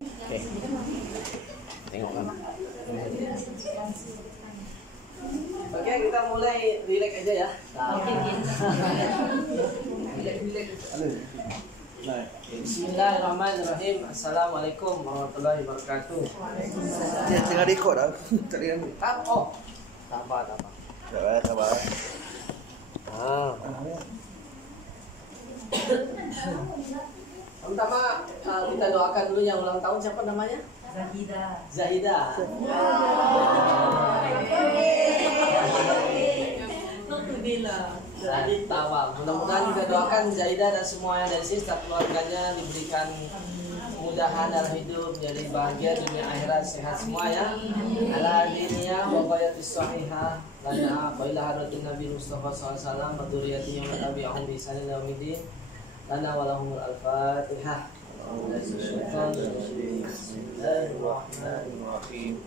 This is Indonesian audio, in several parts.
Oke. Tengok kan. Oke, kita mulai relax aja ya. Oke. Bismillahirrahmanirrahim. Assalamualaikum warahmatullahi wabarakatuh. Dia tengah record dah. Tak ada yang Oh, sabar. sabar. Pertama kita doakan dulu yang ulang tahun, siapa namanya? Zahida. Tawa. Mudah-mudahan kita doakan Zahida dan semua yang dari sini, setiap keluarganya diberikan kemudahan dalam hidup, jadi bahagia dunia akhirat, sehat semua ya. Ala diniyah wa bayatis sahihah lana wa ila haratin Nabi Mustafa SAW wa dzurriyyatihi wa tabi'ahum bi ihsanin ila yaumil lana wa lahumul al-fatihah. Bismillahirrahmanirrahim.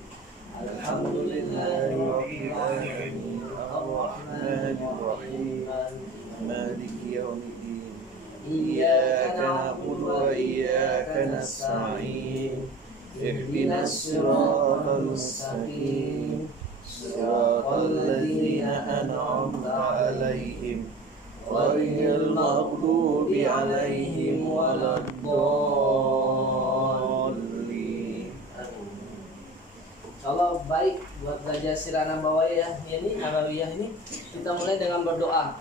Alhamdulillahirabbil alamin. Ar-rahmanirrahim. Maliki yaumiddin. Iyyaka na'budu wa iyyaka nasta'in. Ihdinas siratal mustaqim. Siratal ladzina an'amta 'alaihim ghairil maghdubi 'alaihim waladdallin. Kalau baik buat belajar sirah nabawiyah ini, kita mulai dengan berdoa.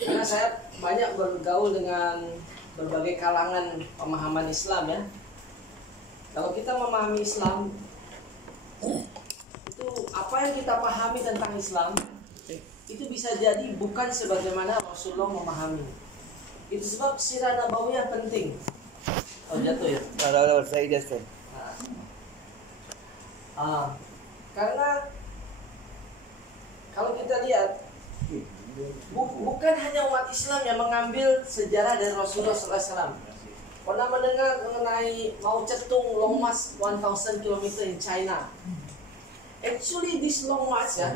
Karena saya banyak bergaul dengan berbagai kalangan pemahaman Islam ya. Kalau kita memahami Islam, itu apa yang kita pahami tentang Islam itu bisa jadi bukan sebagaimana Rasulullah memahami. Itu sebab sirah nabawiyah penting. Oh jatuh ya. Kalau saya jatuh. Karena kalau kita lihat bukan hanya umat Islam yang mengambil sejarah dari Rasulullah SAW. Pernah mendengar mengenai Mao Zedong long march 1000 km in China. Actually this long march ya,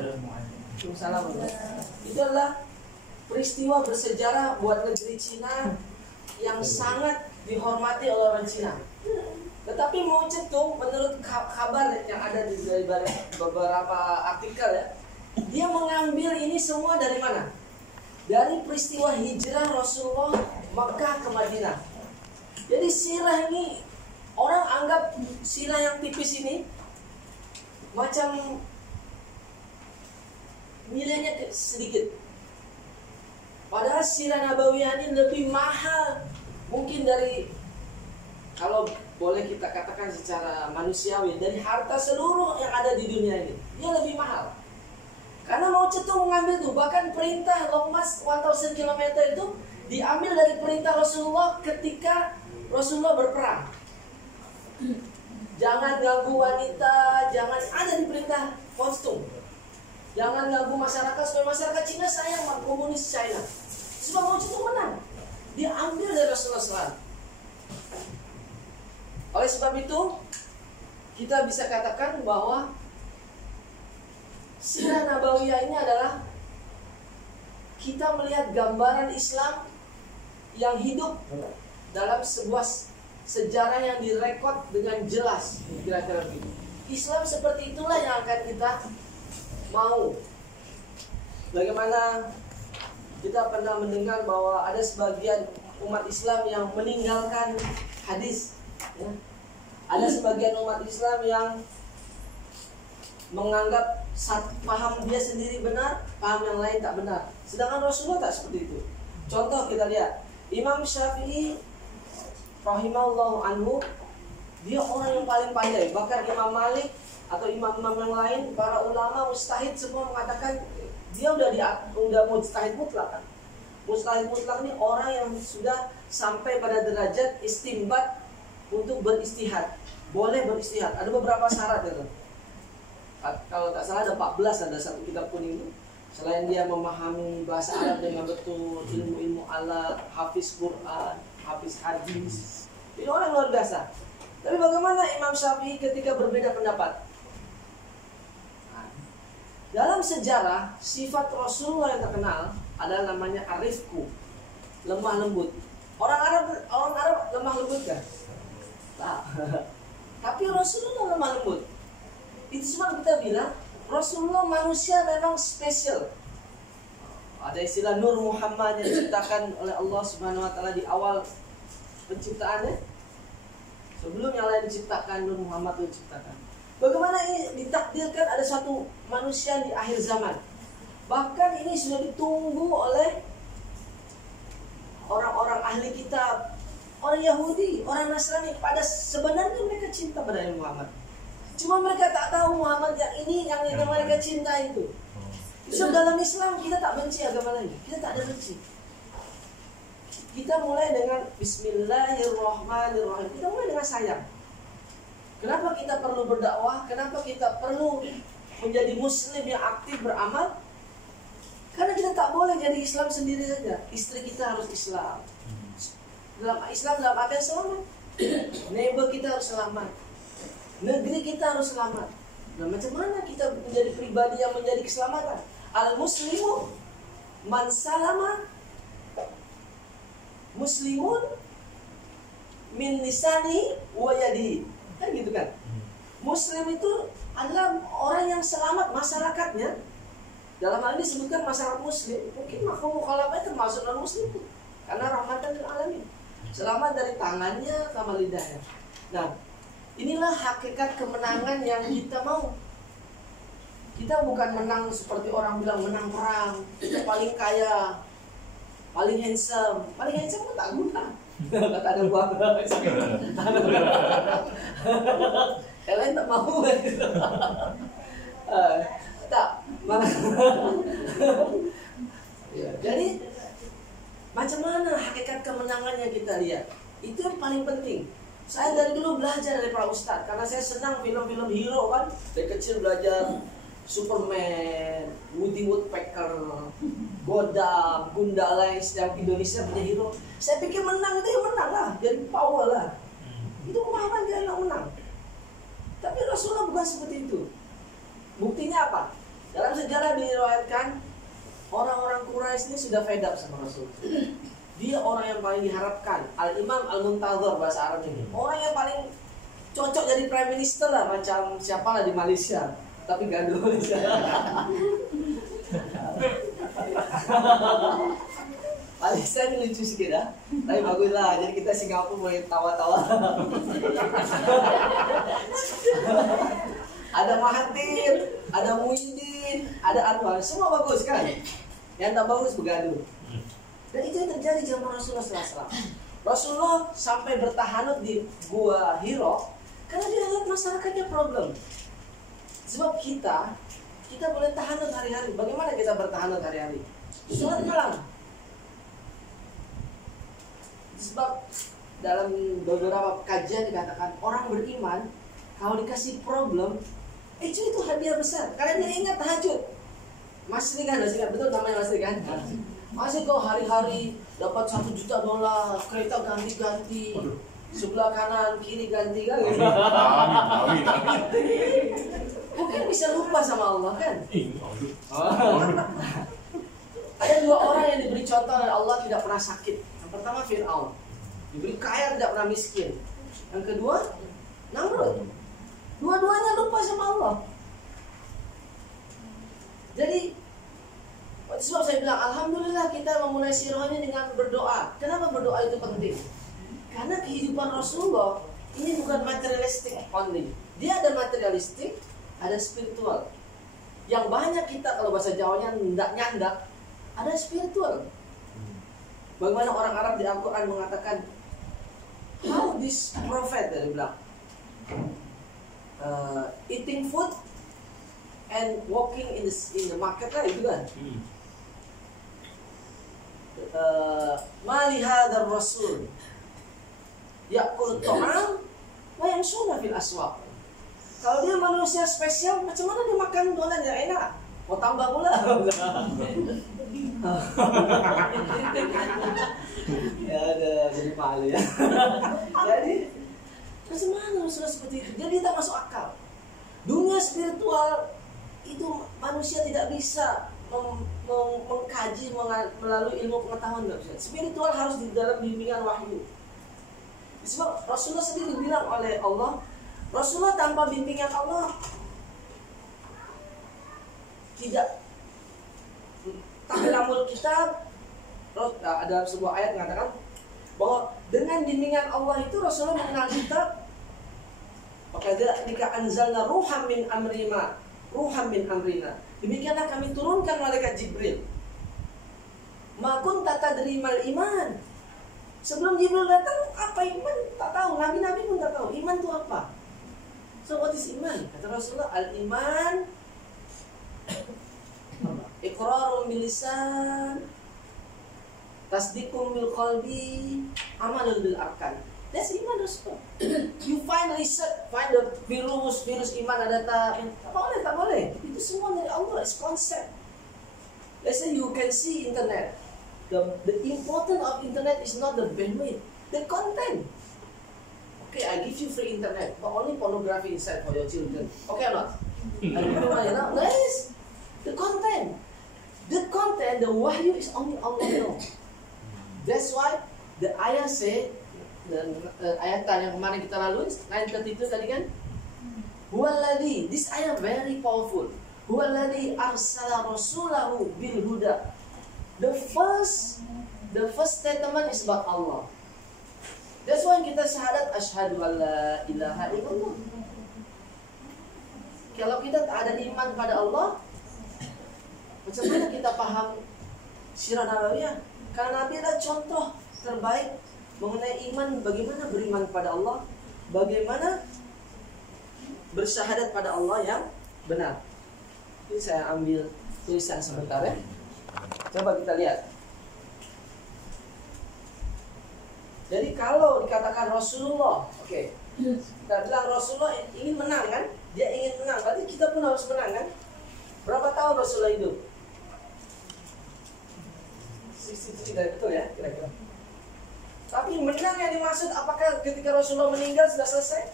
itu adalah peristiwa bersejarah buat negeri Cina yang sangat dihormati oleh orang Cina. Tetapi Mao Zedong menurut kabar yang ada dari beberapa artikel ya, dia mengambil ini semua dari mana? Dari peristiwa hijrah Rasulullah Makkah ke Madinah. Jadi sirah ini, orang anggap sirah yang tipis ini macam nilainya sedikit. Padahal sirah nabawiyah ini lebih mahal mungkin dari, kalau boleh kita katakan secara manusiawi, dari harta seluruh yang ada di dunia ini. Dia lebih mahal. Karena Mao Zedong mengambil itu, bahkan perintah long march 1000 km itu diambil dari perintah Rasulullah ketika Rasulullah berperang. Jangan ganggu wanita, jangan, ada di perintah Mao Zedong. Jangan ganggu masyarakat supaya masyarakat Cina sayang sama komunis China. Sebab Mao Zedong menang. Dia ambil dari Rasulullah SAW. Oleh sebab itu, kita bisa katakan bahwa sirah nabawiyah ini adalah kita melihat gambaran Islam yang hidup dalam sebuah sejarah yang direkod dengan jelas. Kira-kira begitu. Islam seperti itulah yang akan kita mau. Bagaimana kita pernah mendengar bahwa ada sebagian umat Islam yang meninggalkan hadis ya. Ada sebagian umat Islam yang menganggap paham dia sendiri benar, paham yang lain tak benar. Sedangkan Rasulullah tak seperti itu. Contoh kita lihat Imam Syafi'i rahimahullahu anhu, dia orang yang paling pandai. Bahkan Imam Malik atau imam-imam yang lain, para ulama mujtahid semua mengatakan dia udah mujtahid mutlak kan. Mujtahid mutlak ini orang yang sudah sampai pada derajat istinbat untuk beristihad. Boleh beristihad. Ada beberapa syarat itu. Kalau tak salah ada 14, ada satu kitab kuning itu. Selain dia memahami bahasa Arab dengan betul, ilmu-ilmu alat, hafiz Quran, hafiz hadis. Ini orang luar biasa. Tapi bagaimana Imam Syafi'i ketika berbeda pendapat? Dalam sejarah, sifat Rasulullah yang terkenal adalah namanya arifku, lemah lembut. Orang Arab lemah lembut kan? Tak. Tapi Rasulullah lemah lembut. Itu sebab kita bilang Rasulullah manusia memang spesial. Ada istilah Nur Muhammad yang diciptakan oleh Allah Subhanahu wa taala di awal penciptaannya. Sebelum yang lain diciptakan, Nur Muhammad itu diciptakan. Bagaimana ini ditakdirkan ada satu manusia di akhir zaman. Bahkan ini sudah ditunggu oleh orang-orang ahli kitab, orang Yahudi, orang Nasrani. Pada sebenarnya mereka cinta pada Muhammad. Cuma mereka tak tahu Muhammad yang ini yang mereka cinta itu. So dalam Islam kita tak benci agama lain. Kita tak ada benci. Kita mulai dengan Bismillahirrahmanirrahim. Kita mulai dengan sayang. Kenapa kita perlu berdakwah? Kenapa kita perlu menjadi muslim yang aktif beramal? Karena kita tak boleh jadi Islam sendiri saja. Istri kita harus Islam. Dalam Islam dalam artian selamat. Neighbor kita harus selamat. Negeri kita harus selamat. Nah, macam mana kita menjadi pribadi yang menjadi keselamatan? Al-muslimu man salama muslimun min lisani wa yadi. Kan gitu kan? Muslim itu adalah orang yang selamat masyarakatnya. Dalam hal ini disebutkan masyarakat muslim. Mungkin makhluk mukhalafah termasuk non-muslim. Karena rahmatan lil alamin. Selamat dari tangannya sama lidahnya. Nah, inilah hakikat kemenangan yang kita mau. Kita bukan menang seperti orang bilang menang perang, kita paling kaya, paling handsome. Paling handsome pun tak guna. Kata ada buah. Yang lain tak mau. Tak. Jadi macam mana hakikat kemenangan yang kita lihat? Itu yang paling penting. Saya dari dulu belajar dari para ustadz karena saya senang film-film hero kan. Dari kecil belajar Superman, Woody Woodpecker, Godam, Gundala yang Indonesia punya hero. Saya pikir menang itu ya menang lah, jadi power lah. Itu Muhammad dia yang menang. Tapi Rasulullah bukan seperti itu. Buktinya apa? Dalam sejarah diriwayatkan orang-orang Quraisy ini sudah fed up sama Rasul. Dia orang yang paling diharapkan. Al-Imam Al-Muntazir bahasa Arab ini. Orang yang paling cocok jadi prime minister lah, macam siapa lah di Malaysia. Tapi gaduh. Malaysia ini lucu sedikit dah. Tapi bagus lah. Jadi kita Singapura boleh tawa-tawa. Ada Mahathir, ada Muhyiddin, ada Anwar. Semua bagus kan? Yang tak bagus bergaduh. Dan itu yang terjadi zaman Rasulullah SAW. Rasulullah sampai bertahanut di Gua Hiro karena dia lihat masyarakatnya problem. Sebab kita boleh tahanut hari-hari. Bagaimana kita bertahanut hari-hari? Sholat malam. Sebab dalam beberapa kajian dikatakan orang beriman kalau dikasih problem, itu hadiah besar. Karena dia ingat tahajud. Mas Rigan, betul namanya Mas Rigan? Masih kau hari-hari dapat $1 juta, kereta ganti-ganti, sebelah kanan kiri ganti kan? Amin. Mungkin bisa lupa sama Allah kan? Ada 2 orang yang diberi contoh oleh Allah tidak pernah sakit. Yang pertama Fir'aun, diberi kaya tidak pernah miskin. Yang kedua Namrud, dua-duanya lupa sama Allah. Jadi sebab saya bilang alhamdulillah kita memulai sirah ini dengan berdoa. Kenapa berdoa itu penting? Karena kehidupan Rasulullah ini bukan materialistik only. Dia ada materialistik, ada spiritual. Yang banyak kita kalau bahasa Jawanya nyandak, ada spiritual. Bagaimana orang Arab di Al-Quran mengatakan, how this prophet, dia bilang, eating food and walking in the market lah itu kan. Mali hadzal rasul ya'kul ta'am wa yamshuna fil aswaq. Kalau dia manusia spesial, macam mana dia makan dolan yang enak? Mau tambah pula. Ya ada jadi malu ya. Jadi macam mana Rasulullah seperti itu? Jadi tak masuk akal. Dunia spiritual itu manusia tidak bisa mengkaji melalui ilmu pengetahuan, nggak bisa. Spiritual harus di dalam bimbingan wahyu. Sebab Rasulullah sendiri bilang oleh Allah, Rasulullah tanpa bimbingan Allah tidak tahlamul kitab. Ada sebuah ayat mengatakan bahwa dengan bimbingan Allah itu Rasulullah mengenal kitab. Maka jika anzalna ruham min amrina, ruham min amrina. Demikianlah kami turunkan malaikat Jibril. Ma kunta tadrimal iman. Sebelum Jibril datang, apa iman? Tak tahu. Nabi-nabi pun tak tahu. Iman itu apa? So what is iman? Kata Rasulullah, al-iman iqrarun bil lisan, tasdiqun bil qalbi, amalun bil arkan. That's iman Rasulullah. You find research, find the virus iman ada tak? Tak boleh. Itu semua dari Allah. It's concept. Let's say you can see internet. The importance of internet is not the bandwidth, the content. Okay, I give you free internet, but only pornography inside for your children. Okay or not? I give you money now. Nice. The content, the wahyu is only Allah know. That's why the ayah say, dan ayat yang kemarin kita lalui, 932 tadi kan? Huwaladhi, this ayah very powerful. Huwaladhi arsala rasulahu bil huda. The first statement is about Allah. That's why kita syahadat asyhadu alla ilaha illallah. Kalau kita tak ada iman pada Allah, macam mana kita paham sirah nabawiyah? Karena Nabi adalah contoh terbaik mengenai iman, bagaimana beriman pada Allah, bagaimana bersyahadat pada Allah yang benar. Ini saya ambil tulisan sebentar ya. Coba kita lihat. Jadi kalau dikatakan Rasulullah, oke, kita bilang Rasulullah ingin menang kan? Dia ingin menang, berarti kita pun harus menang kan? Berapa tahun Rasulullah hidup? 63, betul ya kira-kira. Tapi menang yang dimaksud apakah ketika Rasulullah meninggal sudah selesai?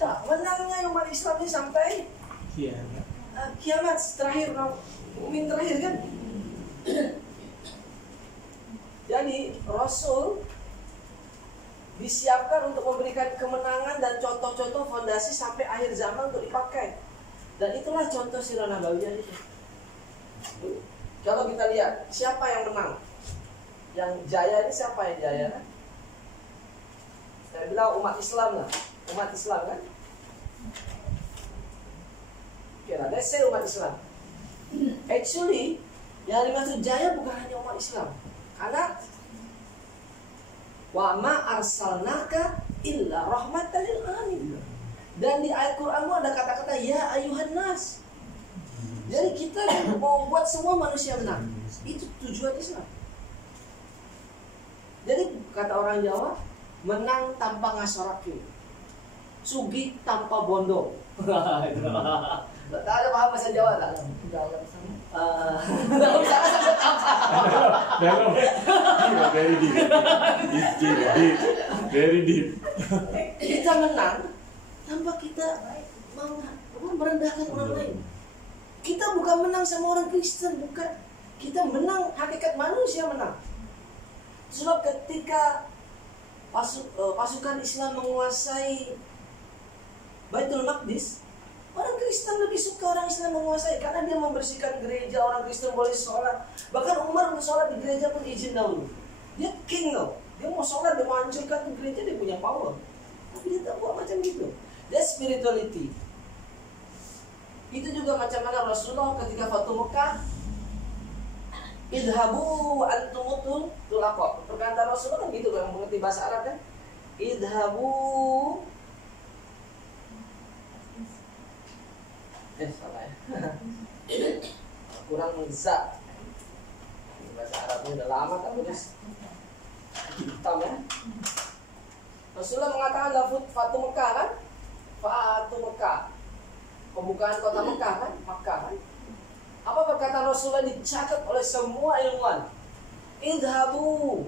Tak, menangnya umat Islam ini sampai kiamat terakhir, mukmin terakhir kan? Jadi Rasul disiapkan untuk memberikan kemenangan dan contoh-contoh fondasi sampai akhir zaman untuk dipakai. Dan itulah contoh sirah nabawiyah itu. Kalau kita lihat siapa yang menang, yang jaya ini siapa yang jaya kan? Saya bilang umat Islam lah, umat Islam kan? Oke lah, let's say umat Islam. Actually yang dimaksud jaya bukan hanya umat Islam. Karena wa ma arsalnaka illa rahmatan lil alamin. Dan di ayat Quran itu ada kata-kata ya ayuhan nas. Jadi kita mau buat semua manusia menang. Itu tujuan Islam. Jadi kata orang Jawa, menang tanpa ngasoraki, sugih tanpa bondo. Tak ada paham bahasa Jawa tak? Dalam sana. Dalam sana sebut apa? Dalam. Very deep. It's deep. Very deep. Kita menang tanpa kita merendahkan orang lain. Kita bukan menang sama orang Kristen, bukan. Kita menang hakikat manusia menang. Sebab ketika pasukan Islam menguasai Baitul Maqdis, orang Kristen lebih suka orang Islam menguasai karena dia membersihkan gereja, orang Kristen boleh sholat. Bahkan Umar untuk sholat di gereja pun izin dahulu. Dia king loh, dia mau sholat, dia mau hancurkan gereja, dia punya power. Tapi dia tak buat macam gitu. That's spirituality. Itu juga macam mana Rasulullah ketika Fatu Mekah, idhabu antumutul tulaqo. Perkataan Rasulullah kan gitu, yang mengerti bahasa Arab kan. Idhabu salah ya. Kurang za. Bahasa Arabnya udah lama tak tulis hitam ya. Rasulullah mengatakan lafaz Fatu Mekah kan? Fatu Mekah. Pembukaan kota Mekah kan? Makkah kan? Apa perkataan Rasulullah dicatat oleh semua ilmuwan? Idhabu.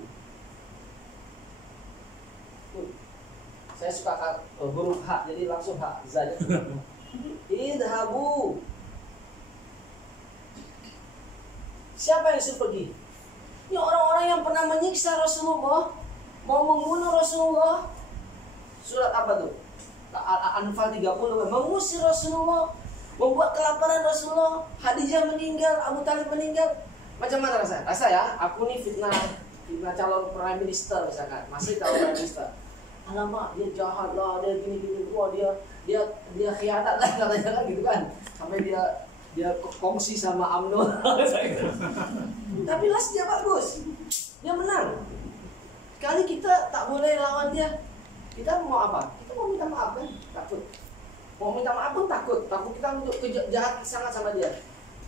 Saya suka huruf H, jadi langsung H zanya. Idhabu. Siapa yang suruh pergi? Ini orang-orang yang pernah menyiksa Rasulullah, mau membunuh Rasulullah, Surat apa tuh? Al-Anfal 30, mengusir Rasulullah, membuat kelaparan Rasulullah, Khadijah meninggal, Abu Talib meninggal. Macam mana rasanya? Rasa ya, aku nih fitnah calon prime minister misalkan, masih calon prime minister. Alamak, dia jahat lah, dia gini-gini, wah dia khianat lah katanya kan gitu kan. Sampai dia kongsi sama UMNO. Tapi las dia bagus, dia menang. Sekali kita tak boleh lawan dia. Kita mau apa? Kita mau minta maaf kan? Takut. Mau minta maaf pun takut. Takut kita untuk jahat sangat sama dia.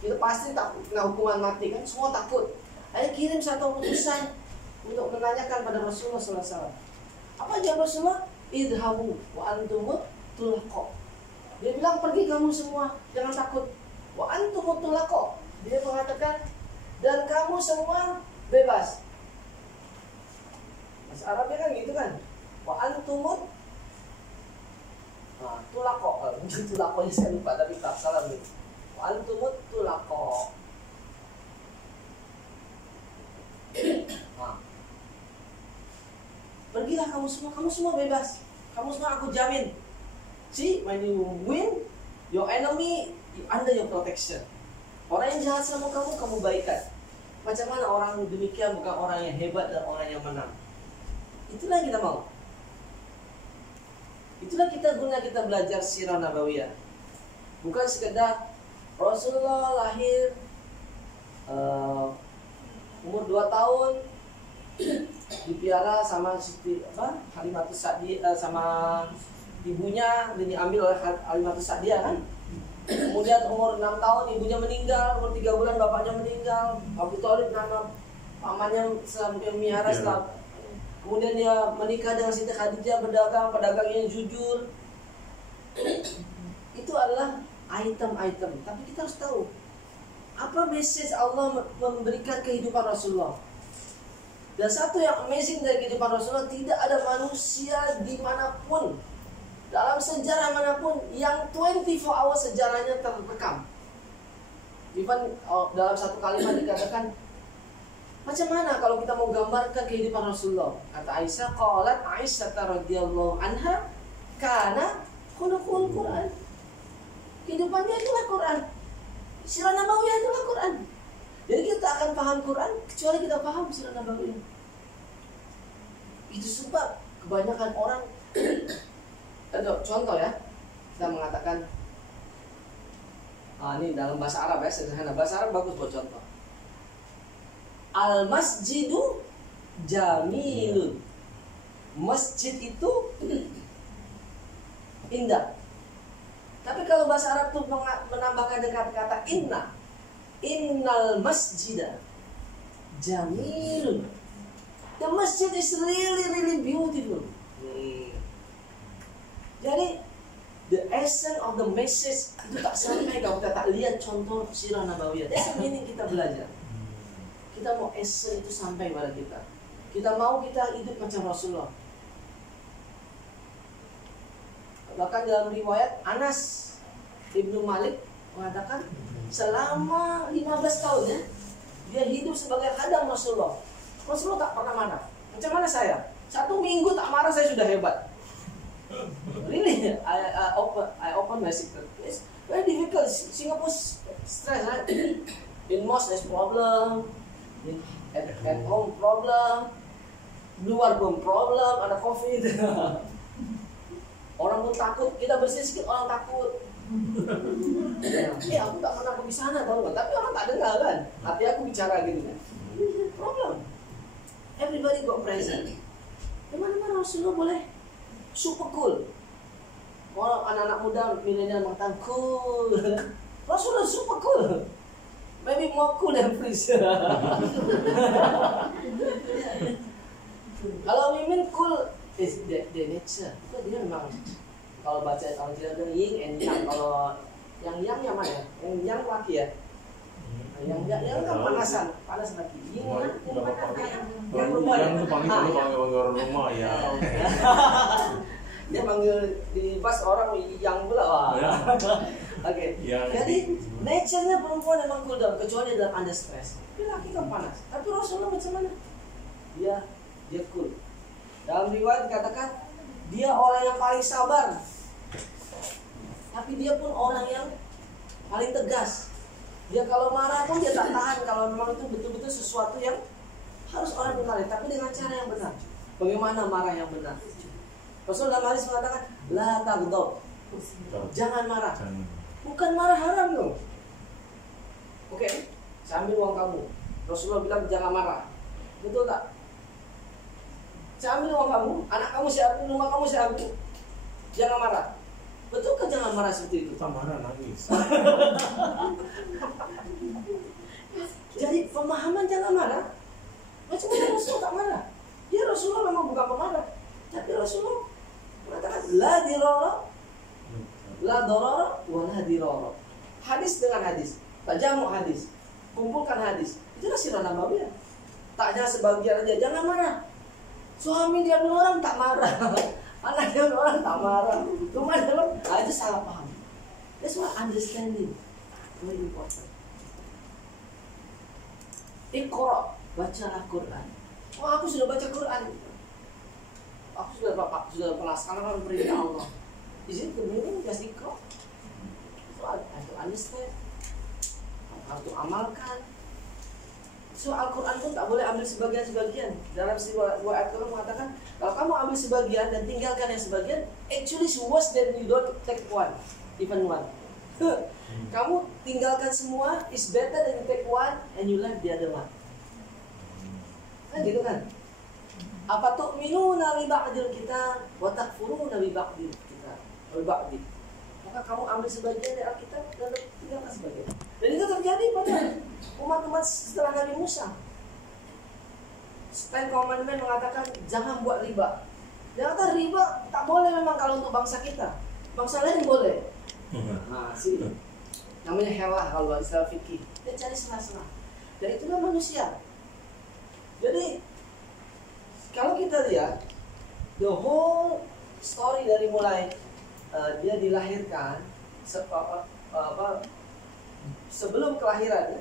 Kita pasti takut kena hukuman mati kan? Semua takut. Ayo kirim satu utusan untuk menanyakan pada Rasulullah SAW. Apa jawab Rasulullah? Idhabu wa antumut tulaqo. Dia bilang pergi kamu semua, jangan takut. Wa antumut tulaqo. Dia mengatakan dan kamu semua bebas. Bahasa Arabnya kan gitu kan? Wa antumut tulaqo. Mungkin tulaqonya saya lupa tapi tak salah nih. Wa antumut tulaqo. Pergilah kamu semua bebas. Kamu semua aku jamin. See, when you win, your enemy under your protection. Orang yang jahat sama kamu, kamu baikan. Macam mana orang demikian bukan orang yang hebat dan orang yang menang. Itulah yang kita mau. Itulah kita guna kita belajar sirah nabawiyah. Bukan sekedar Rasulullah lahir umur 2 tahun dipiara sama Halimatus Sa'diyah sama ibunya, dan diambil oleh Halimatus Sa'diyah kan. Kemudian umur 6 tahun ibunya meninggal, umur 3 bulan bapaknya meninggal. Abu Thalib nama pamannya sampai melihara setelah. Kemudian dia menikah dengan Siti Khadijah, pedagangnya jujur. Itu adalah item-item. Tapi kita harus tahu apa message Allah memberikan kehidupan Rasulullah. Dan satu yang amazing dari kehidupan Rasulullah, tidak ada manusia dimanapun dalam sejarah manapun yang 24 hour sejarahnya terekam. Even dalam satu kalimat dikatakan, macam mana kalau kita mau gambarkan kehidupan Rasulullah? Kata Aisyah, qalat Aisyah radhiyallahu anha, kana khuluqul Quran. Kehidupannya itulah Quran. Sirah nabawiyah itulah Quran. Jadi kita akan paham Quran kecuali kita paham sirah nabawiyah. Itu sebab kebanyakan orang contoh ya, kita mengatakan ini dalam bahasa Arab ya, sederhana. Bahasa Arab bagus buat contoh. Al-masjidu jamilun. Masjid itu indah. Tapi kalau bahasa Arab itu menambahkan dengan kata inna, innal masjida jamilun. The masjid is really beautiful. Jadi the essence of the message itu tak sampai kalau kita tak lihat contoh sirah nabawiyah. That's the meaning kita belajar. Kita mau essence itu sampai pada kita. Kita mau kita hidup macam Rasulullah. Bahkan dalam riwayat Anas Ibnu Malik mengatakan selama 15 tahun ya, dia hidup sebagai khadam Rasulullah. Rasulullah tak pernah marah. Macam mana saya? 1 minggu tak marah saya sudah hebat. Really, I open my secret. It's very difficult. Singapore stress, right? In mosque there's problem. At home problem. Luar pun problem. Ada COVID. Orang pun takut. Kita bersih sedikit orang takut. Aku tak pernah pergi sana tahu kan. Tapi orang tak dengar kan. Hati aku bicara gitu kan. Problem. Everybody got present. Di mana-mana Rasulullah boleh super cool. Orang anak-anak muda milenial mengatakan cool. Rasulullah super cool. Maybe more cool than Prince. Kalau Mimin cool is the nature. Itu dia memang kalau baca kalau tidak ada yin and yang, kalau yang mana ya? Yang laki ya. Yang kan panas lagi. Yin yang mana? Yang rumah ya. Yang panggil orang rumah ya. Dia manggil di bus orang yang pula. Oke. Jadi nature-nya perempuan memang cool down kecuali dalam under stress. Tapi laki kan panas. Tapi Rasulullah macam mana? Dia cool. Dalam riwayat dikatakan dia orang yang paling sabar, tapi dia pun orang yang paling tegas. Dia kalau marah pun dia tak tahan kalau memang itu betul-betul sesuatu yang harus orang dengar, tapi dengan cara yang benar. Bagaimana marah yang benar? Rasul dalam hadis mengatakan, la taghdab, jangan marah. Bukan marah haram loh. Oke, saya ambil uang kamu. Rasulullah bilang jangan marah. Betul tak? Saya ambil uang kamu, anak kamu saya ambil, rumah kamu saya ambil. Jangan marah. Betul kan jangan marah seperti itu? Kita marah nangis. Jadi pemahaman jangan marah. Macam mana Rasulullah tak marah? Ya Rasulullah memang bukan pemarah, tapi Rasulullah mengatakan la dirara, la darara, wa la dirara. Hadis dengan hadis, tak jamu hadis, kumpulkan hadis. Itulah sirah nabawiyah. Tak hanya sebagian aja, jangan marah. Suami diambil orang tak marah, anak diambil orang tak marah, rumah diambil, itu salah paham. That's why understanding very important. Iqra, bacalah Quran. Oh, aku sudah baca Quran. Aku sudah melaksanakan perintah Allah. Is it the meaning just Iqra? So I have to understand. Harus amalkan. So Al-Quran pun tak boleh ambil sebagian-sebagian. Dalam sebuah ayat Quran mengatakan, kalau kamu ambil sebagian dan tinggalkan yang sebagian, actually it's worse than you don't take one, even one. Kamu tinggalkan semua is better than you take one and you left the other one. Kan gitu kan? Apa tu'minuna bi ba'dil kitab wa takfuruna bi ba'dil kitab. Maka kamu ambil sebagian dari Alkitab dan tinggalkan sebagian. Dan itu terjadi pada umat-umat setelah Nabi Musa. Ten Commandment mengatakan jangan buat riba. Dia kata riba tak boleh memang kalau untuk bangsa kita. Bangsa lain boleh. Nah, sini namanya helah kalau istilah fikih. Dia cari sela-sela. Dan itulah manusia. Jadi kalau kita lihat the whole story dari mulai dia dilahirkan sebelum kelahiran,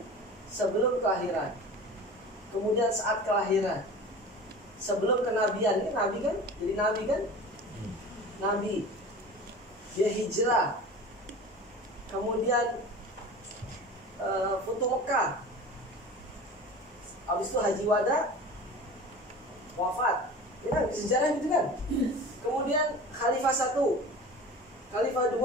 kemudian saat kelahiran, sebelum kenabian, ini nabi kan, jadi nabi kan, nabi, dia hijrah, kemudian Futuh Mekah, habis itu haji wada, wafat, ya kan, sejarah gitu kan, kemudian khalifah 1, khalifah 2.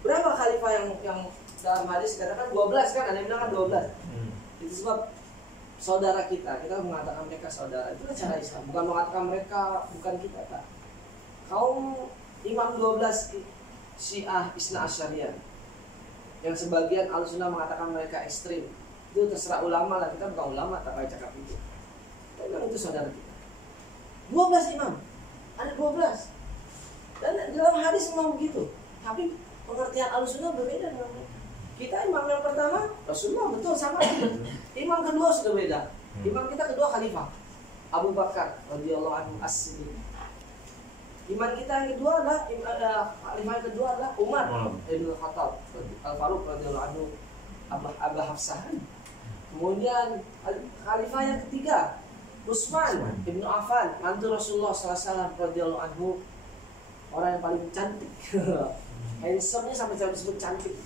Berapa khalifah yang dalam hadis katakan 12 kan? Ada yang bilang kan 12. Itu sebab saudara kita mengatakan mereka saudara. Itu cara Islam. Bukan mengatakan mereka, bukan kita, tak. Kaum imam 12 Syiah Isna Asyariyah, yang sebagian Ahlussunnah mengatakan mereka ekstrim. Itu terserah ulama lah. Kita bukan ulama, tak payah cakap itu. Kita bilang itu saudara kita. 12 imam. Ada 12. Dan dalam hadis memang begitu. Tapi pengertian Ahlussunnah berbeda dengan mereka. Kita imam yang pertama Rasulullah, betul sama. Imam kedua sudah beda. Imam kita kedua khalifah Abu Bakar radhiyallahu anhu as-Siddiq. Imam kita yang kedua adalah khalifah yang kedua adalah Umar bin Khattab Al-Faruq radhiyallahu anhu Abu Hafsah. Kemudian khalifah yang ketiga Utsman bin Affan, mantu Rasulullah SAW radhiyallahu anhu, orang yang paling cantik. Handsome-nya sampai disebut cantik.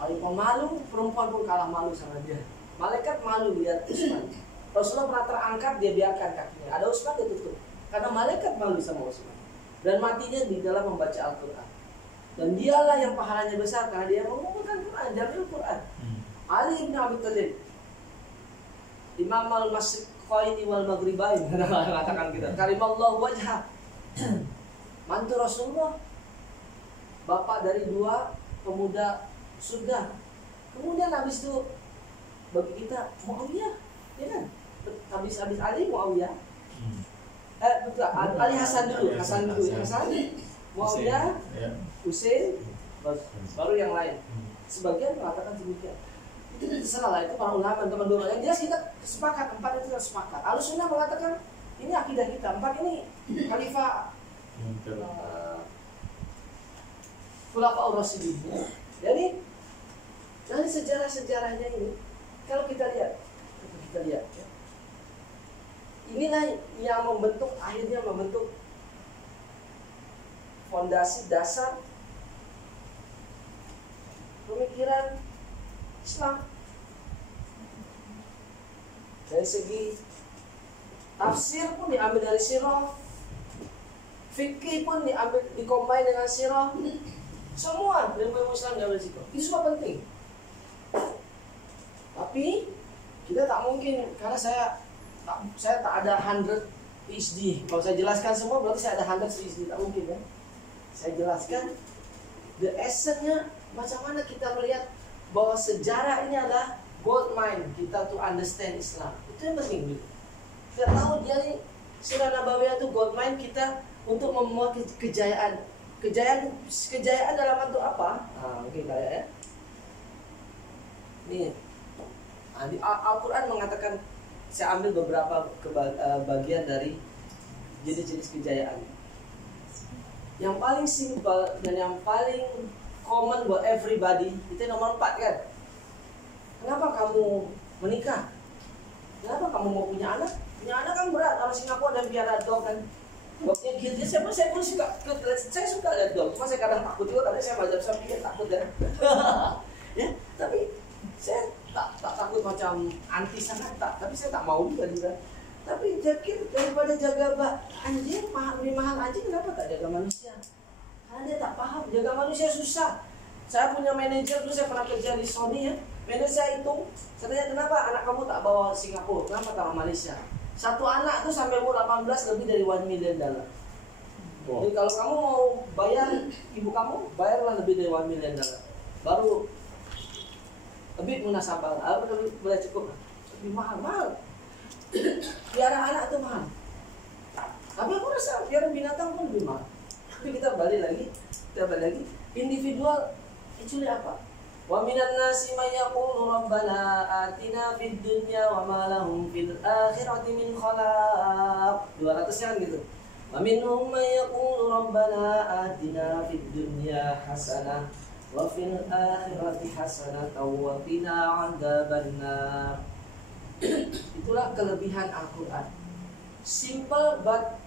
Paling pemalu, perempuan pun kalah malu sama dia. Malaikat malu lihat Utsman. Rasulullah pernah terangkat, dia biarkan kakinya. Ada Utsman dia tutup. Karena malaikat malu sama Utsman. Dan matinya di dalam membaca Al-Quran. Dan dialah yang pahalanya besar karena dia mengumpulkan Quran, jamil Quran. Ali bin Abi Thalib, Imam al-Masyriqaini wal Maghribain, mengatakan gitu. Karimallahu wajhah. Mantu Rasulullah, bapak dari 2 pemuda surga. Kemudian habis itu bagi kita Muawiyah, ya kan? Habis Ali Muawiyah. Betul, Ali Hasan dulu, Muawiyah, Husain, baru yang lain. Sebagian mengatakan demikian. Itu terserah lah, itu para ulama teman-teman. Yang jelas kita sepakat, 4 itu sepakat. Ahlussunnah mengatakan ini akidah kita, 4 ini khalifah Khulafaur Rasyidin. Jadi dari sejarah-sejarahnya ini, kalau kita lihat, inilah yang akhirnya membentuk fondasi dasar pemikiran Islam. Dari segi tafsir pun diambil dari sirah, fikih pun dikombin dengan sirah, semua ilmu Islam diambil dari situ. Itu semua penting. Tapi kita tak mungkin, karena saya tak ada 100 PhD. Kalau saya jelaskan semua berarti saya ada 100 PhD, tak mungkin ya. Saya jelaskan the essence-nya, macam mana kita melihat bahwa sejarah ini adalah gold mine kita to understand Islam. Itu yang penting gitu. Kita tahu dia ini Sirah Nabawiyah itu gold mine kita untuk memuat kejayaan dalam bentuk apa? Mungkin kayak ya. Nih, di Al-Quran mengatakan, saya ambil beberapa bagian dari jenis-jenis kejayaan. Yang paling simpel dan yang paling common buat everybody itu nomor 4 kan. Kenapa kamu menikah? Kenapa kamu mau punya anak? Punya anak kan berat. Kalau Singapura ada piara dog kan. Dognya gitu. Saya pun suka. Saya suka lihat dog. Cuma saya kadang takut juga karena saya macam pikir takut ya. Ya, tapi saya tak takut macam anti sangat tak. Tapi saya tak mau juga. Tapi pikir daripada jaga anjing lebih mahal anjing, kenapa tak jaga manusia? Karena dia tak paham. Jaga manusia susah. Saya punya manajer dulu, saya pernah kerja di Sony ya. Manajer saya hitung, saya tanya kenapa anak kamu tak bawa Singapura, kenapa tak Malaysia? Satu anak tuh sampai umur 18 lebih dari $1 million. Jadi kalau kamu mau bayar ibu kamu, bayarlah lebih dari $1 million. Baru lebih munasabah, lebih boleh cukup. Lebih mahal. Piara anak tuh mahal. Tapi aku rasa piara binatang pun lebih mahal. Tapi kita balik lagi. Individual itu apa? Wa minan nasi may yaqulu rabbana atina fid dunya wa ma lahum fil akhirati min khalaq. 200 kan gitu. Wa minhum may yaqulu rabbana atina fid dunya hasanah wa fil akhirati hasanah wa qina 'adzabannar. Itulah kelebihan Al-Quran. Simple but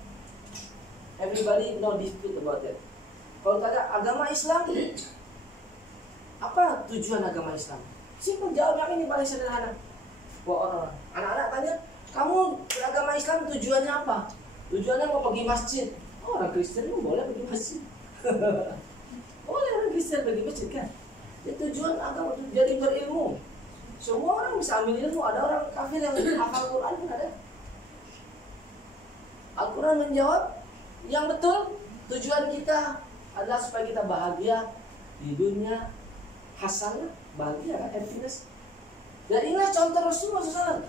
everybody no dispute about it. Kalau kata agama Islam, apa tujuan agama Islam? Simple, jawabnya ini paling sederhana. Buat anak-anak tanya, kamu beragama Islam tujuannya apa? Tujuannya mau pergi masjid. Oh, orang Kristen boleh pergi masjid. Boleh orang Kristen pergi masjid kan? Ya, tujuan agama itu jadi berilmu. Semua orang bisa ambil ilmu. Ada orang kafir yang hafal Quran pun ada. Al-Quran menjawab, yang betul tujuan kita adalah supaya kita bahagia di dunia, hasanah, bahagia kan, happiness. Dan inilah contoh Rasulullah SAW.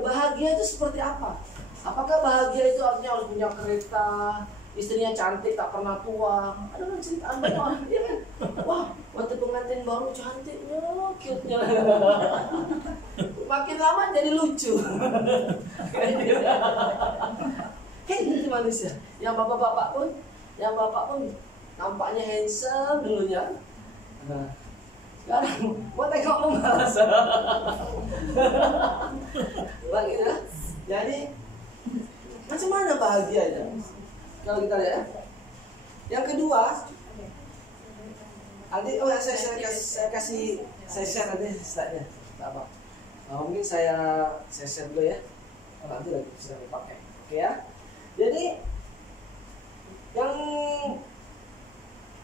Bahagia itu seperti apa? Apakah bahagia itu artinya harus punya kereta, istrinya cantik tak pernah tua? Ada orang cerita orang dia kan, wah waktu pengantin baru cantiknya, cute-nya. Makin lama jadi lucu. Itu manusia. Yang bapak-bapak pun nampaknya handsome dulunya. Nah, sekarang mau tengok malas. Begitu. Jadi macam mana bahagia itu? Kalau kita lihat, yang kedua, nanti saya share nanti slide-nya. Apa? Mungkin saya share dulu ya. Nanti lagi sudah dipakai. Oke ya. Jadi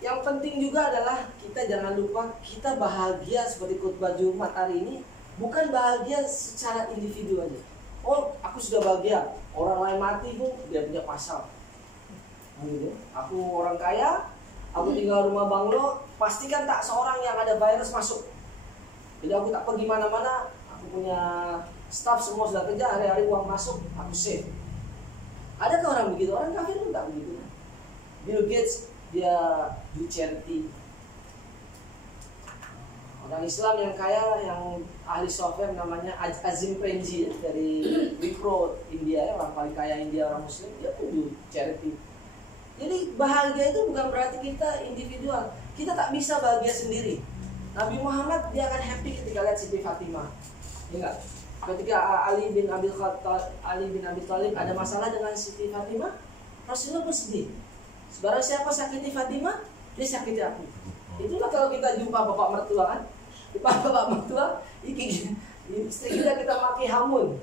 yang penting juga adalah kita jangan lupa kita bahagia seperti khutbah Jumat hari ini bukan bahagia secara individu aja. Oh, aku sudah bahagia. Orang lain mati pun dia punya pasal. Gitu. Aku orang kaya, aku tinggal rumah banglo, pastikan tak seorang yang ada virus masuk. Jadi aku tak pergi mana-mana, aku punya staff semua sudah kerja, hari-hari uang masuk, aku save. Adakah orang begitu? Orang kafir pun tak begitu. Bill Gates dia do charity. Orang Islam yang kaya, yang ahli software namanya Azim Premji dari Wipro India, orang paling kaya India, orang Muslim, dia pun do charity. Jadi bahagia itu bukan berarti kita individual. Kita tak bisa bahagia sendiri. Nabi Muhammad dia akan happy ketika lihat Siti Fatimah. Ingat, ketika Ali bin Abi Thalib ada masalah dengan Siti Fatimah, Rasulullah bersedih. Sebarang siapa sakiti Fatimah, dia sakiti aku. Itulah kalau kita jumpa bapak mertua kan, bapak mertua, istri kita maki hamun.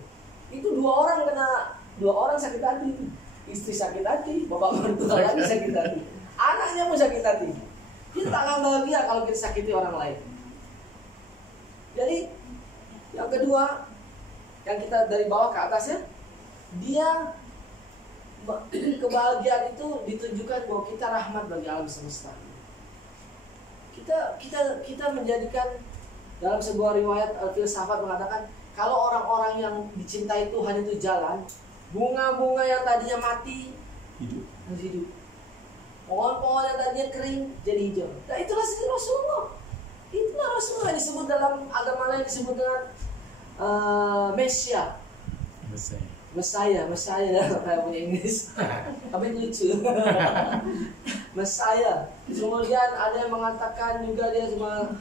Itu dua orang sakit hati. Istri sakit hati, bapak mertua lagi sakit hati, anaknya pun sakit hati. Kita tak akan bahagia kalau kita sakiti orang lain. Jadi yang kedua, yang kita dari bawah ke atasnya, dia kebahagiaan itu ditunjukkan bahwa kita rahmat bagi alam semesta. Kita menjadikan, dalam sebuah riwayat filsafat mengatakan, kalau orang-orang yang dicintai Tuhan itu jalan, bunga-bunga yang tadinya mati hidup. Pohon-pohon yang tadinya kering jadi hijau. Nah itulah sifat Rasulullah. Itulah Rasulullah yang disebut dalam agama lain disebut dengan Messiah dalam bahasa Inggris. Tapi lucu. Messiah. Kemudian ada yang mengatakan juga dia cuma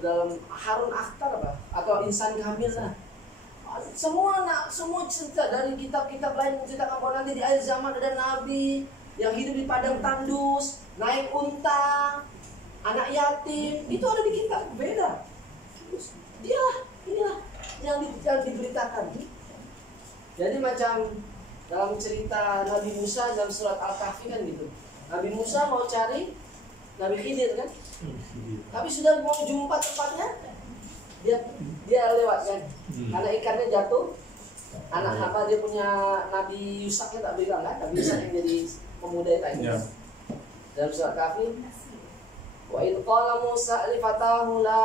dalam Harun Akhtar atau insan kamil lah. Semua cerita dari kitab-kitab lain menceritakan bahwa nanti di akhir zaman ada nabi yang hidup di padang tandus, naik unta, anak yatim, itu ada di kitab, beda. Inilah yang diberitakan. Jadi macam dalam cerita Nabi Musa dalam surat Al-Kahfi kan gitu. Nabi Musa mau cari Nabi Khidir kan, tapi sudah mau jumpa tempatnya, dia lewat kan, karena ikannya jatuh. Anak dia punya Nabi Yusaknya tak bilang kan, Nabi Yusak yang jadi pemuda itu. Dalam surat Kahfi, wa idh qala Musa li fatahu la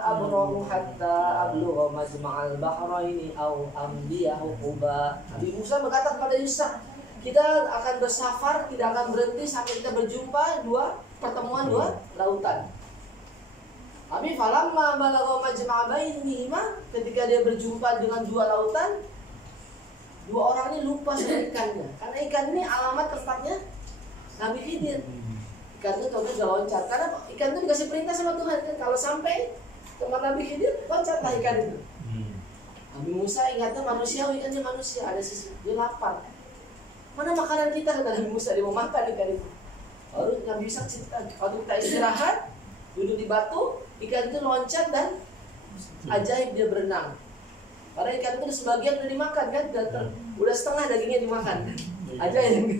abrahu hatta ablugha majma'al bahraini aw amdiya huquba. Nabi Musa berkata kepada Yusak, kita akan bersafar, tidak akan berhenti sampai kita berjumpa pertemuan dua lautan. Tapi falamma balagha majma'a bainihima, ketika dia berjumpa dengan dua lautan, dua orang ini lupa sama ikannya. Karena ikan ini alamat tempatnya Nabi Khidir. Ikan itu terus loncat, karena ikan itu dikasih perintah sama Tuhan kan, kalau sampai tempat Nabi Khidir, loncatlah ikan itu. Nabi Musa ingatnya manusia, ikannya manusia, ada sisi dia lapar. Mana makanan kita, kata Nabi Musa, dia mau makan ikan itu. Lalu Nabi Musa cerita, waktu kita istirahat, duduk di batu, ikan itu loncat dan ajaib dia berenang. Karena ikan itu sebagian udah dimakan kan, udah setengah dagingnya dimakan. Ajaib.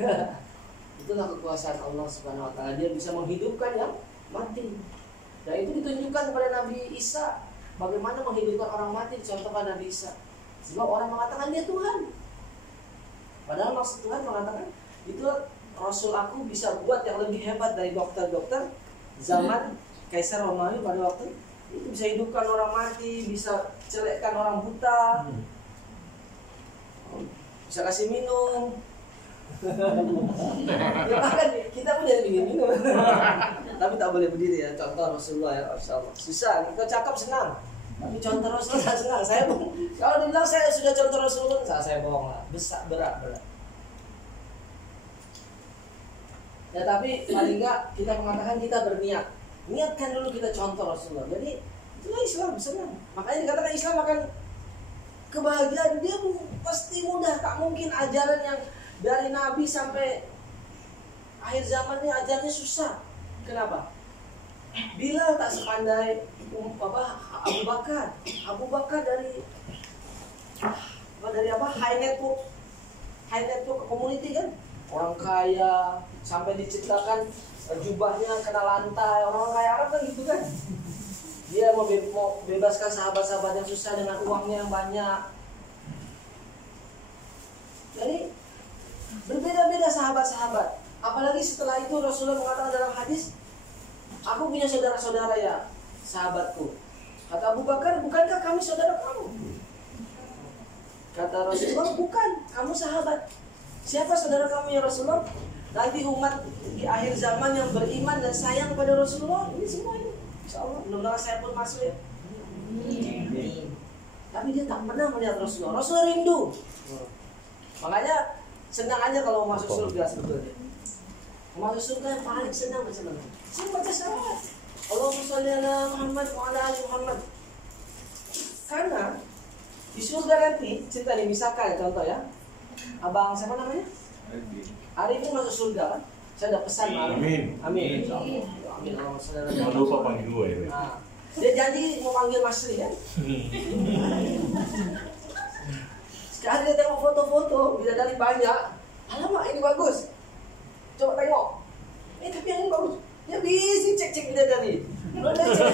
Itulah kekuasaan Allah Subhanahu Wa Taala. Dia bisa menghidupkan yang mati. Dan itu ditunjukkan kepada Nabi Isa, bagaimana menghidupkan orang mati, dicontohkan Nabi Isa. Sebab orang mengatakan dia Tuhan. Padahal maksud Tuhan mengatakan itu Rasul aku bisa buat yang lebih hebat dari dokter-dokter zaman Kaisar Romawi pada waktu itu, bisa hidupkan orang mati, bisa celekkan orang buta, bisa kasih minum. Ya kan kita pun jadi minum. Tapi tak boleh berdiri ya, contoh Rasulullah ya, Rasulullah. Susah, kita cakap senang. Tapi contoh Rasulullah senang. Saya pun kalau dibilang saya sudah contoh Rasulullah, saya bohong lah. Berat. Ya tapi paling enggak kita mengatakan kita berniat. Niatkan dulu kita contoh Rasulullah. Jadi itulah Islam, senang. Makanya dikatakan Islam akan kebahagiaan, dia pasti mudah. Tak mungkin ajaran yang dari Nabi sampai akhir zaman ini ajarannya susah. Kenapa? Bilal tak sepandai Abu Bakar. Abu Bakar dari high network community kan, orang kaya, sampai diciptakan jubahnya kena lantai, orang kaya Arab kan gitu kan. Dia mau bebaskan sahabat-sahabat yang susah dengan uangnya yang banyak. Jadi berbeda-beda sahabat-sahabat. Apalagi setelah itu Rasulullah mengatakan dalam hadis, aku punya saudara-saudara ya sahabatku. Kata Abu Bakar, bukankah kami saudara kamu? Kata Rasulullah, bukan, kamu sahabat. Siapa saudara kamu ya Rasulullah? Nanti umat di akhir zaman yang beriman dan sayang kepada Rasulullah. Ini semua ini, insyaallah. Mudah-mudahan saya pun masuk ya. Tapi dia tak pernah melihat Rasulullah. Rasulullah rindu. Makanya senang aja kalau masuk surga sebetulnya. Masuk surga yang paling senang macam mana? Saya baca salawat. Allahumma sholli ala Muhammad wa ala ali Muhammad. Karena di surga nanti, cerita nih misalkan contoh ya, abang siapa namanya? Arifin masuk surga kan? Saya udah pesan Amin. Amin. Amin. Allah saudara. Jangan lupa panggil gue ya. Nah, dia janji mau panggil Mas Sri kan? Sekali dia tengok foto-foto, bidadari banyak. Alamak ini bagus. Coba tengok. Tapi yang ini bagus. Dia busy cek-cek bidadari. Belum ada cek.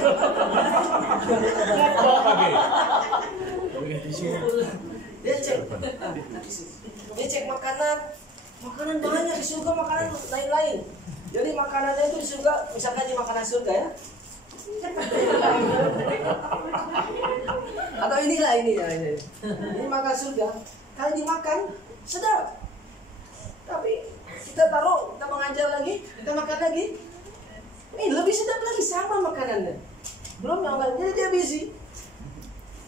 Dia cek. Dia cek makanan. Makanan banyak di surga, makanan lain-lain. Jadi makanannya itu di surga, misalkan di makanan surga ya. Atau inilah ini ya ini. Ini makan surga. Kali dimakan sedap. Tapi kita taruh, kita mengajar lagi, kita makan lagi. Ini lebih sedap lagi sama makanannya. Belum yang lain. Jadi dia busy.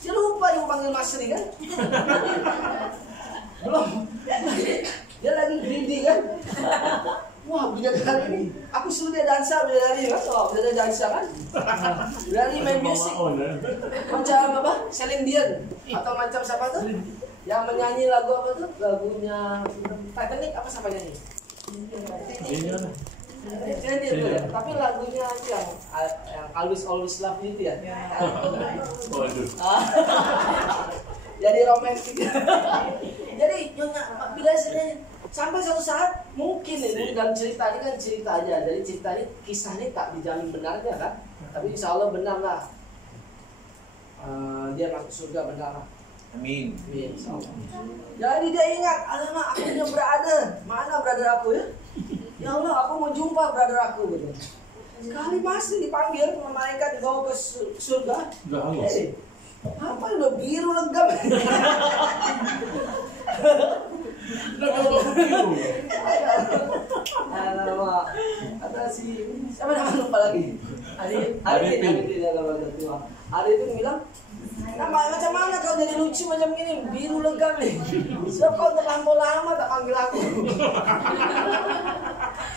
Dia lupa yang panggil Mas Sri kan? Belum. Dia lagi greedy kan? Wah, bidadari ini. Aku suruh dia dansa bidadari kan? Oh, bidadari dansa kan? Bidadari main musik. Macam apa? Celine Dion atau macam siapa tuh? Yang menyanyi lagu apa tuh? Lagunya Titanic apa siapa nyanyi? Celine Dion tuh ya. Tapi lagunya itu yang Always Love You itu ya. Waduh. Jadi romantis. Jadi nyonya bidadari sampai suatu saat mungkin ini dalam cerita ini kan cerita aja. Jadi cerita ini kisah ini tak dijamin benarnya kan. Tapi insya Allah benar lah. Dia masuk surga benar lah. Amin. Amin. Jadi dia ingat, alamak aku punya brother. Mana brother aku ya? Ya Allah, aku mau jumpa brother aku gitu. Sekali masih dipanggil sama malaikat dibawa ke surga. Apa udah biru legam? Alamak. Ada si siapa nama lupa lagi? Arifin bilang, macam mana kau jadi lucu macam gini, biru legam nih. Sebab kau terlampau lama tak panggil aku.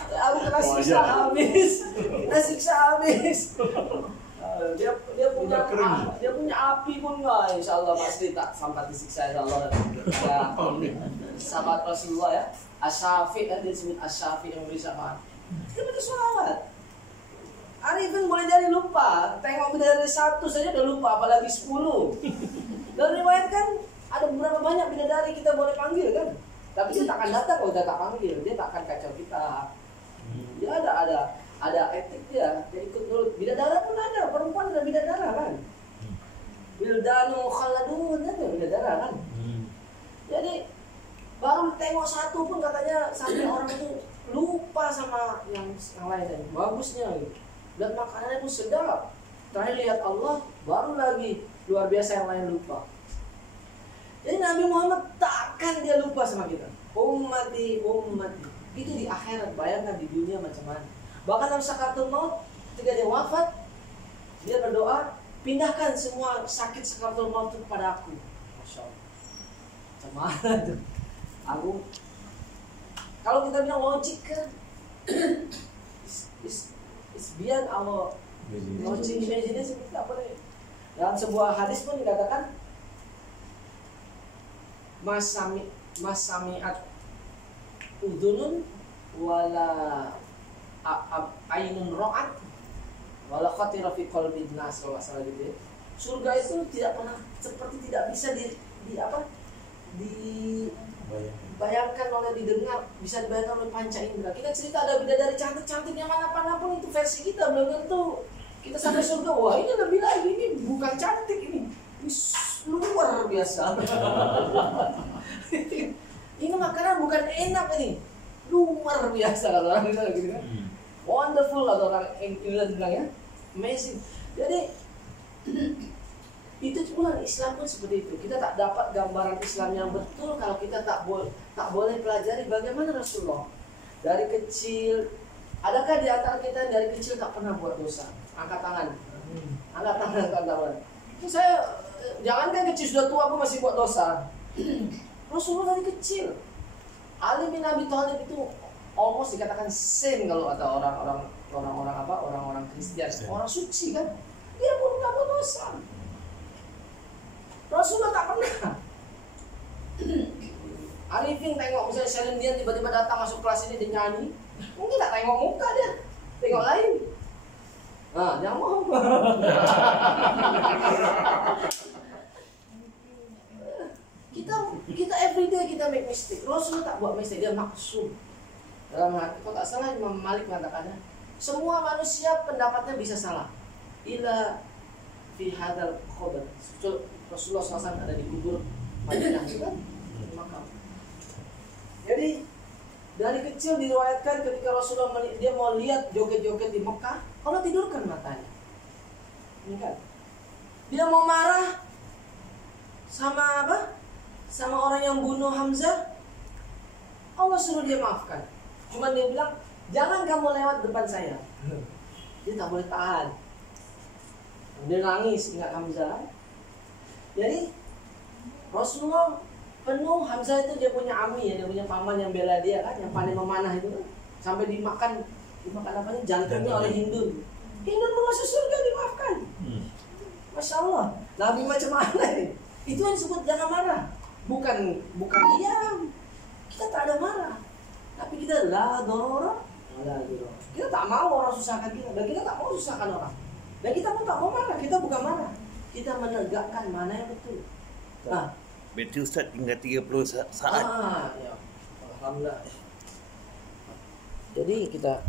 Aku kena siksa habis. Dia punya api pun nggak, insya Allah pasti tak sampai disiksa insya Allah. Ya, sahabat Rasulullah ya, Asy-Syafi' kan dia disebut Asy-Syafi' yang beri syafaat. Dia baca sholawat. Arifin boleh jadi lupa, tengok bidadari satu saja udah lupa, apalagi 10. Dan riwayat kan ada beberapa banyak bidadari kita boleh panggil kan, tapi dia tak akan datang kalau kita tak panggil, dia tak akan kacau kita. Dia ada etik dia ikut nurut. Bidadara pun ada, perempuan ada bidadara kan. Wildanu khaladun ada bidadara kan. Jadi baru tengok satu pun katanya sampai orang itu lupa sama yang lain bagusnya gitu. Dan makanannya pun sedap. Terakhir lihat Allah, baru lagi luar biasa yang lain lupa. Jadi Nabi Muhammad takkan dia lupa sama kita. Ummati. Itu di akhirat, bayangkan di dunia macam mana. Bahkan dalam sakaratul maut, ketika dia wafat, dia berdoa, pindahkan semua sakit sakaratul maut itu kepada aku. Masya Allah. Macam mana tuh? Aku, kalau kita bilang logik kan, is beyond our logic imagination, kita apa nih? Dalam sebuah hadis pun dikatakan, masami'at udhunun wala ainun ra'at wala khatira fi qalbin nas, kalau salah gitu ya. Surga itu tidak pernah seperti tidak bisa dibayangkan oleh didengar, bisa dibayangkan oleh panca indera. Kita cerita ada bidadari cantik-cantik yang mana pun itu versi kita, belum tentu kita sampai surga. Wah ini lebih lagi, ini bukan cantik ini luar biasa. Ini makanan bukan enak ini, luar biasa kalau orang bilang gitu kan. Wonderful atau orang England bilang ya, amazing. Jadi itu pula Islam pun seperti itu. Kita tak dapat gambaran Islam yang betul kalau kita tak boleh pelajari bagaimana Rasulullah dari kecil. Adakah di antara kita yang dari kecil tak pernah buat dosa? Angkat tangan. Angkat tangan. Saya jangankan kecil, sudah tua aku masih buat dosa. Rasulullah dari kecil. Ali bin Abi Thalib itu almost dikatakan saint kalau kata orang Kristen, orang suci kan. Dia pun tak buat dosa. Rasulullah tak pernah. Arifin tengok misalnya Celine Dion tiba-tiba datang masuk kelas ini dia nyanyi, mungkin tak tengok muka dia, tengok lain. Nah, jangan mau. kita everyday kita make mistake. Rasulullah tak buat mistake, dia maksum. Dalam hati, kalau tak salah Imam Malik mengatakannya, semua manusia pendapatnya bisa salah. Ila fi hadal qabr. Rasulullah SAW ada di kubur Madinah itu kan, makam. Jadi dari kecil diriwayatkan ketika Rasulullah dia mau lihat joget-joget di Mekah, Allah tidurkan matanya. Ini kan. Dia mau marah sama apa? Sama orang yang bunuh Hamzah, Allah suruh dia maafkan. Cuma dia bilang, jangan kamu lewat depan saya. Dia tak boleh tahan. Dia nangis ingat Hamzah. Jadi Rasulullah penuh. Hamzah itu dia punya ami ya, dia punya paman yang bela dia kan, yang pandai memanah itu kan. Sampai dimakan apanya, jantungnya oleh Hindun. Hindun mau masuk surga dimaafkan. Masya Allah. Nabi macam mana ini? Itu yang disebut jangan marah. Bukan diam. Kita tak ada marah. Tapi kita la dorora, kita tak mau orang susahkan kita, dan kita tak mau susahkan orang. Dan kita pun tak mau marah, kita bukan marah. Kita menegakkan mana yang betul. Nah, Berarti Ustaz tinggal 30 saat. ya. Alhamdulillah. Jadi kita